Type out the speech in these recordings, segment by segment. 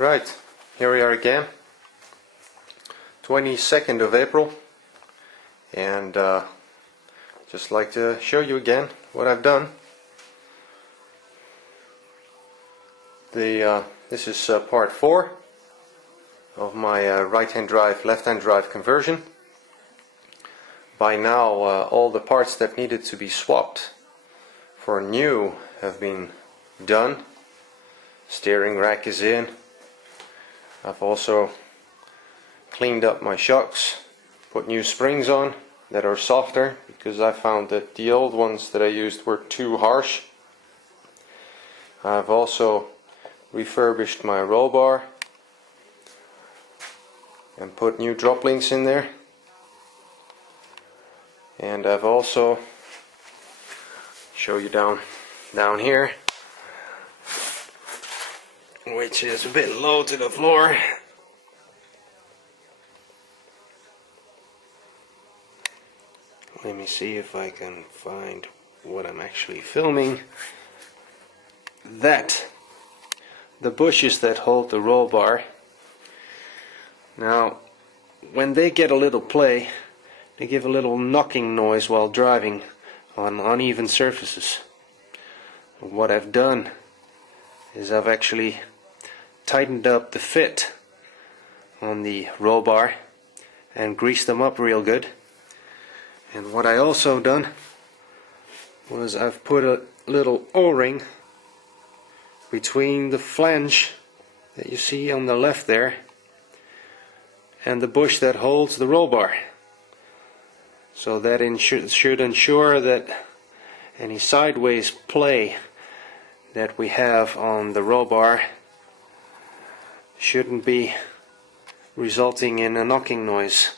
Right, here we are again, 22nd of April, and just like to show you again what I've done. This is part 4 of my right-hand drive, left-hand drive conversion. By now all the parts that needed to be swapped for new have been done. Steering rack is in. I've also cleaned up my shocks, put new springs on that are softer because I found that the old ones that I used were too harsh. I've also refurbished my roll bar and put new drop links in there, and I've also show you down here, which is a bit low to the floor. Let me see if I can find what I'm actually filming. That the bushes that hold the roll bar, now when they get a little play, they give a little knocking noise while driving on uneven surfaces. What I've done is I've actually tightened up the fit on the roll bar and greased them up real good. And what I also done was I've put a little O-ring between the flange that you see on the left there and the bush that holds the roll bar, so that should ensure that any sideways play that we have on the roll bar shouldn't be resulting in a knocking noise.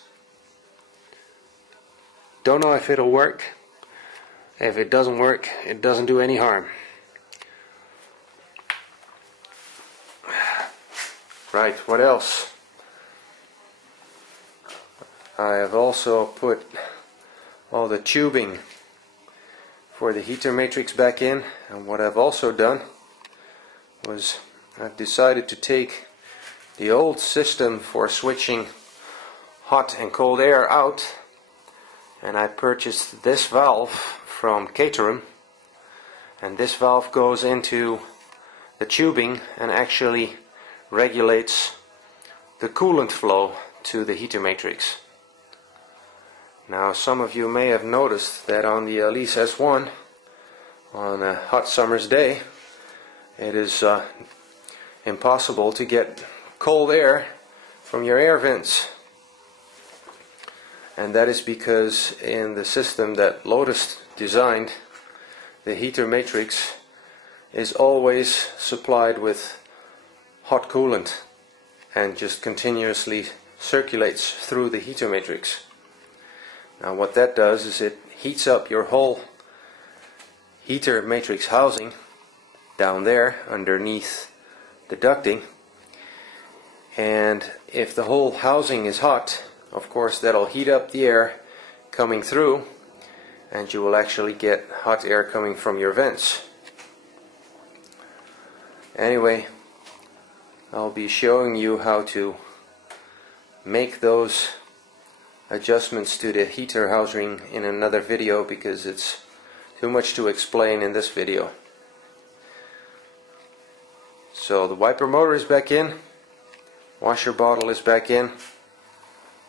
Don't know if it'll work. If it doesn't work, it doesn't do any harm. Right, what else? I have also put all the tubing for the heater matrix back in, and what I've also done was I've decided to take the old system for switching hot and cold air out, and I purchased this valve from Caterham, and this valve goes into the tubing and actually regulates the coolant flow to the heater matrix. Now, some of you may have noticed that on the Elise S1 on a hot summer's day it is impossible to get cold air from your air vents, and that is because in the system that Lotus designed, the heater matrix is always supplied with hot coolant and just continuously circulates through the heater matrix. Now what that does is it heats up your whole heater matrix housing down there underneath the ducting, and if the whole housing is hot, of course that'll heat up the air coming through, and you will actually get hot air coming from your vents. Anyway, I'll be showing you how to make those adjustments to the heater housing in another video, because it's too much to explain in this video. So the wiper motor is back in, washer bottle is back in,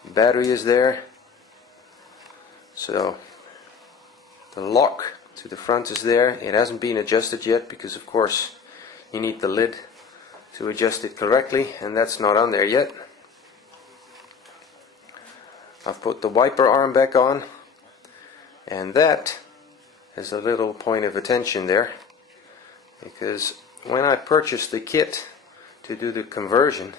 battery is there, so the lock to the front is there. It hasn't been adjusted yet because of course you need the lid to adjust it correctly, and that's not on there yet. I've put the wiper arm back on, and that is a little point of attention there, because when I purchased the kit to do the conversion,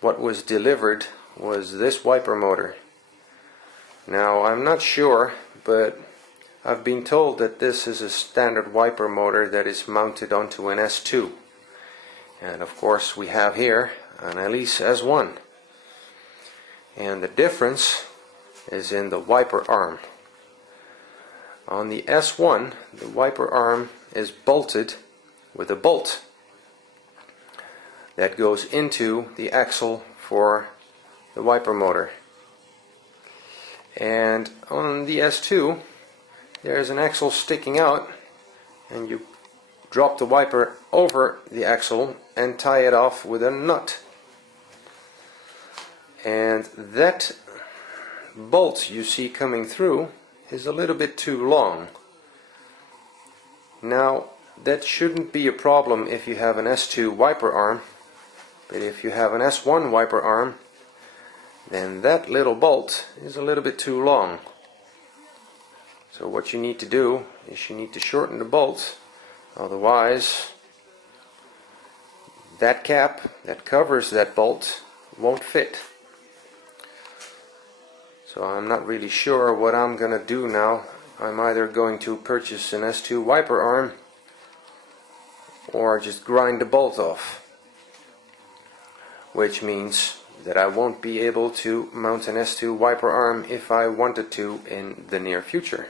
what was delivered was this wiper motor. Now I'm not sure, but I've been told that this is a standard wiper motor that is mounted onto an S2, and of course we have here an Elise S1, and the difference is in the wiper arm. On the S1, the wiper arm is bolted with a bolt. that goes into the axle for the wiper motor. And on the S2 there's an axle sticking out, and you drop the wiper over the axle and tie it off with a nut. And that bolt you see coming through is a little bit too long. Now that shouldn't be a problem if you have an S2 wiper arm, but if you have an S1 wiper arm, then that little bolt is a little bit too long. So what you need to do is you need to shorten the bolt, otherwise that cap that covers that bolt won't fit. So I'm not really sure what I'm gonna do now. I'm either going to purchase an S2 wiper arm or just grind the bolt off, which means that I won't be able to mount an S2 wiper arm if I wanted to in the near future.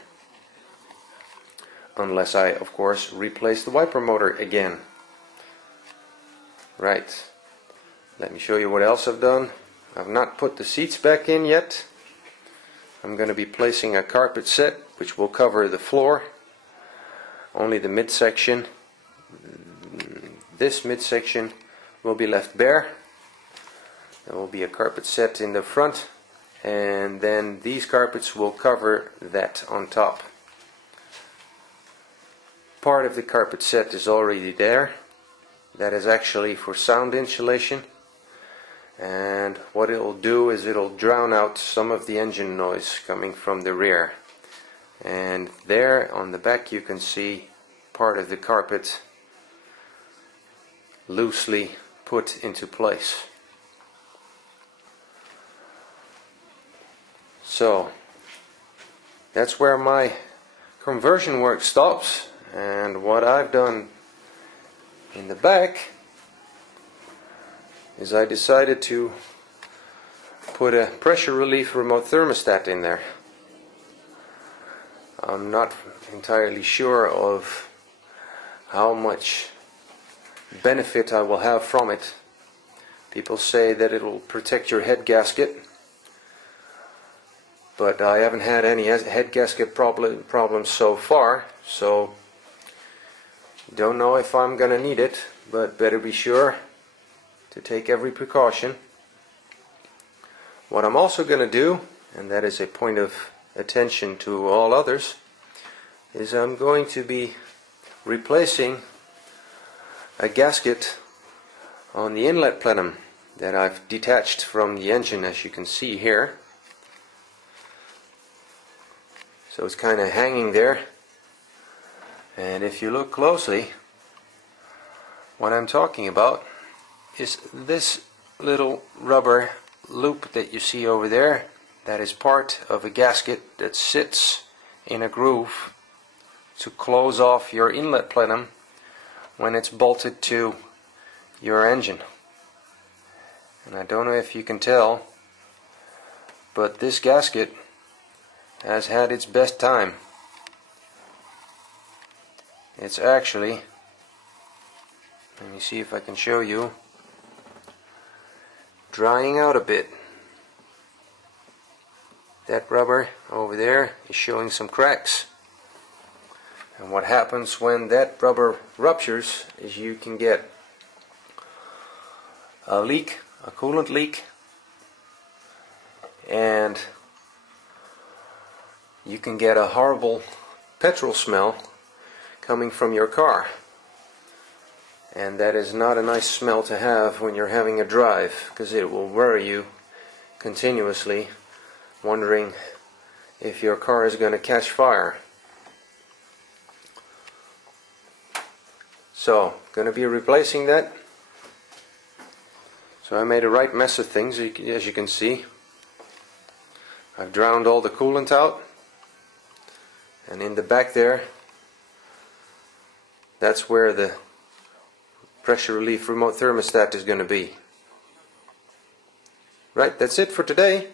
Unless I, of course, replace the wiper motor again. Right. Let me show you what else I've done. I've not put the seats back in yet. I'm going to be placing a carpet set which will cover the floor. Only the midsection. This midsection will be left bare. There will be a carpet set in the front, and then these carpets will cover that on top. Part of the carpet set is already there. That is actually for sound insulation, and what it will do is it will drown out some of the engine noise coming from the rear. And there on the back you can see part of the carpet loosely put into place. So that's where my conversion work stops. And what I've done in the back is I decided to put a pressure relief remote thermostat in there. I'm not entirely sure of how much benefit I will have from it. People say that it will protect your head gasket, but I haven't had any head gasket problems so far, so don't know if I'm gonna need it, but better be sure to take every precaution. What I'm also gonna do, and that is a point of attention to all others, is I'm going to be replacing a gasket on the inlet plenum that I've detached from the engine, as you can see here. So it's kind of hanging there. And if you look closely, what I'm talking about is this little rubber loop that you see over there. That is part of a gasket that sits in a groove to close off your inlet plenum when it's bolted to your engine. And I don't know if you can tell, but this gasket has had its best time. It's actually, let me see if I can show you, drying out a bit. That rubber over there is showing some cracks. And what happens when that rubber ruptures is you can get a leak, a coolant leak, and you can get a horrible petrol smell coming from your car. And that is not a nice smell to have when you're having a drive, because it will worry you continuously, wondering if your car is going to catch fire. So, going to be replacing that. So I made a right mess of things, as you can see. I've drowned all the coolant out, and in the back there, that's where the pressure relief remote thermostat is going to be. Right, that's it for today.